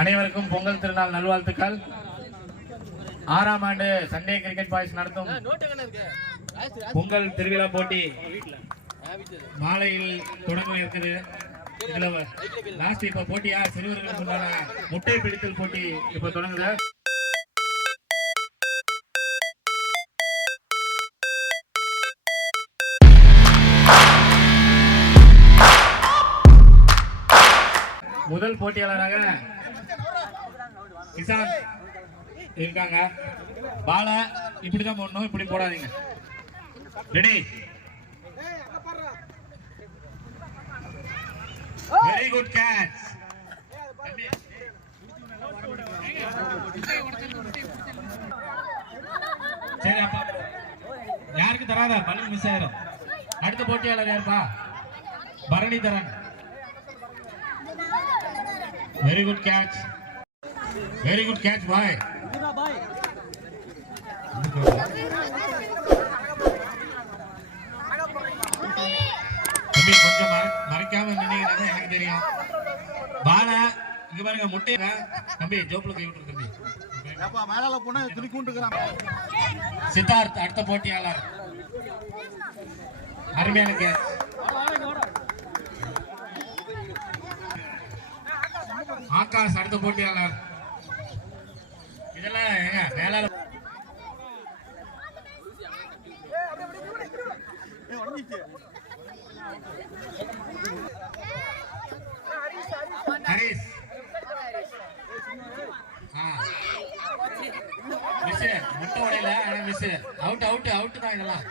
அனைவருக்கும் பொங்கல் திருநாள் நல்வாழ்த்துக்கள். 6ஆம் ஆண்டு சண்டே கிரிக்கெட் பாய்ஸ் நடத்தும் பொங்கல் திருவிழா போட்டி மாலையில் தொடங்க இருக்குது. இதுல லாஸ்ட் இப்ப போட்டியா சிறுவர்களுக்கு உண்டான முட்டை பிடித்தல் போட்டி இப்ப தொடங்குது. முதல் போட்டியாளராக கிசான் இருக்காங்க. பால இப்படிதான் போடணும், இப்படி போடாதீங்க. Ready, very good catch. சரி, அப்ப யாருக்கு தராத பலன் மிஸ் ஆயிரும். அடுத்த போட்டியாளர் யாருப்பா? Bharanidharan. Very good catch. Very good catch, boy. தம்பி கொஞ்சம் மறைக்காம நின்னீங்கன்னா எனக்கு தெரியும். பால இங்க பாருங்க, முட்டை தம்பி ஜோப்ல கை விட்டுரு தம்பி. மேலால போனா துணிக்குண்டுறான். சித்தார்த் அடுத்த போட்டியாளர். அருமையான கேட்ச். ஆகாஷ் அடுத்த போட்டியாளர். இதெல்லாம் மேலால ஹரிஸ். மிஸ் முட்டை உடையில மிஸ். அவுட் அவுட் அவுட் தான் இதெல்லாம்.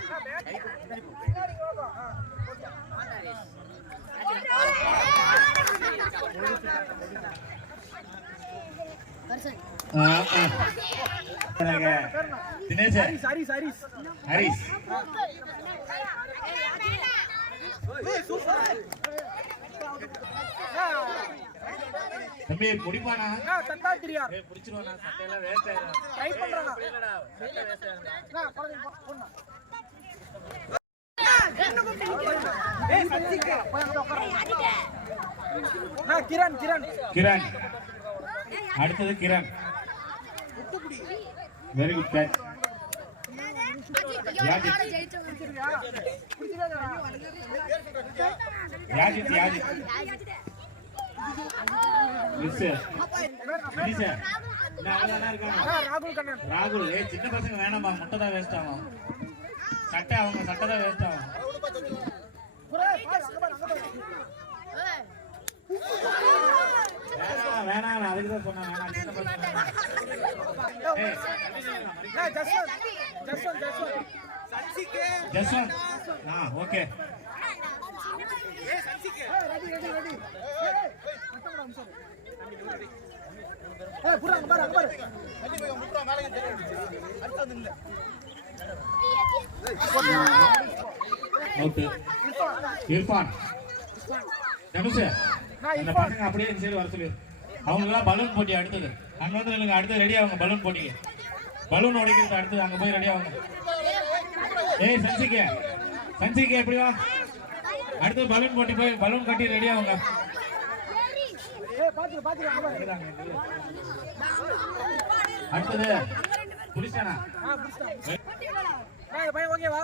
தினேஷ் ஹரிஸ் தம்பி முடிப்பானா? பிடிச்சிருவானா? சட்டையெல்லாம் வேஸ்ட் ஆயிரும். ட்ரை பண்றடா. கிரண் கிரண் கிரண் அடுத்தது Kiran. Very good catch. Yajith Yajith ராகுல். சின்ன பசங்க வேணாமா, முட்டை தான் வேஸ்ட் ஆகும். சட்டை அவங்க சட்டை தான் வேஸ்ட் ஆகும். வேணாம், அதுக்குதான் சொன்னேன். ஜஸ்வந்த் ஓகே. இர்ஃபான் தனுஷ் அந்த பசங்க அப்படியே இந்த சைடு வர சொல்லி அவங்களாம் பலூன் போட்டி அடுத்தது. அங்க வந்து இல்லைங்க, அடுத்தது ரெடி ஆகுங்க. பலூன் போட்டிங்க, பலூன் உடைக்கிறது அடுத்தது. அங்க போய் ரெடி ஆகுங்க. ஏய் சன்சிகே சன்சிகே எப்படி வா? அடுத்து பலூன் போட்டி போய் பலூன் கட்டி ரெடி ஆகுங்க. அடுத்தது புடிச்சானா? ஓகேவா?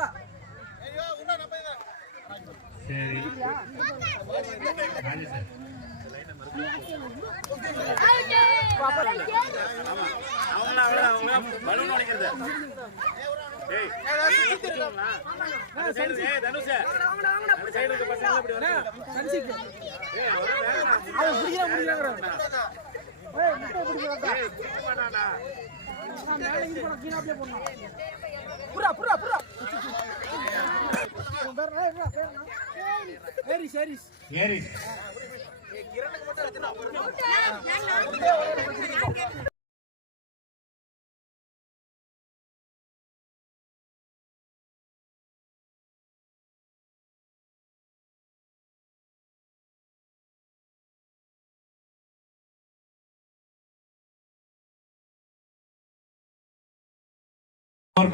சரி பலூன் உடைக்கிறது.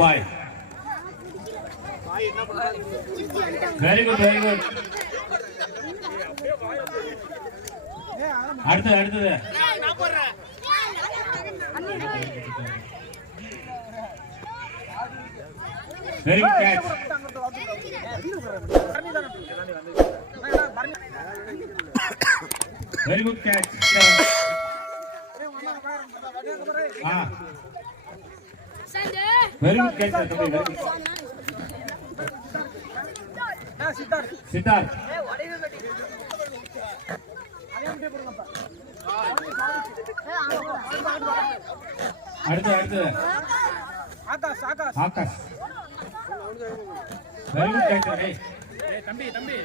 Bye. Very good, very good. அடுத்தது very good catch. Very good catch. Very good catch தம்பி. Very good. சித்தார்த் அடுத்து ஆகாஷ். வெரி குட் கேட்ச் தம்பி.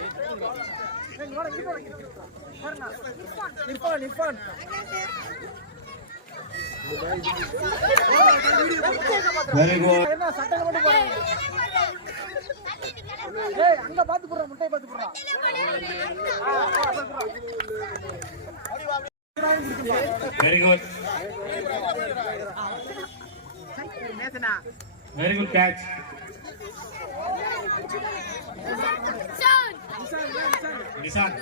Very good. அங்க பாத்து போடுற முட்டையை பாத்து போடுறா. Very good. Very good catch. Nishant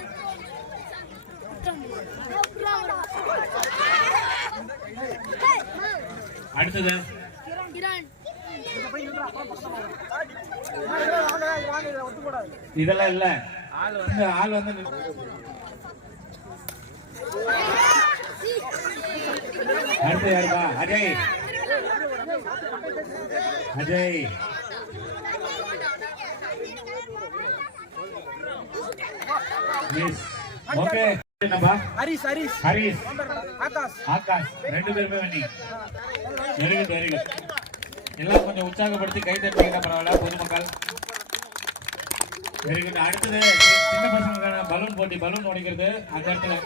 அடுத்தது இதெல்லாம் இல்ல. ஆள் வந்து அடுத்து யாருப்பா? அஜய். ஓகே. ஹரிஸ் ஆகாஷ் ரெண்டு பேருமே வண்டி. Very good. எல்லாம் கொஞ்சம் உற்சாகப்படுத்தி கை தட்டிங்கன்னா பரவாயில்ல பொதுமக்கள். Very good. அடுத்தது சின்ன பசங்களுக்கான பலூன் போட்டி. பலூன் உடைக்கிறது அந்த இடத்துல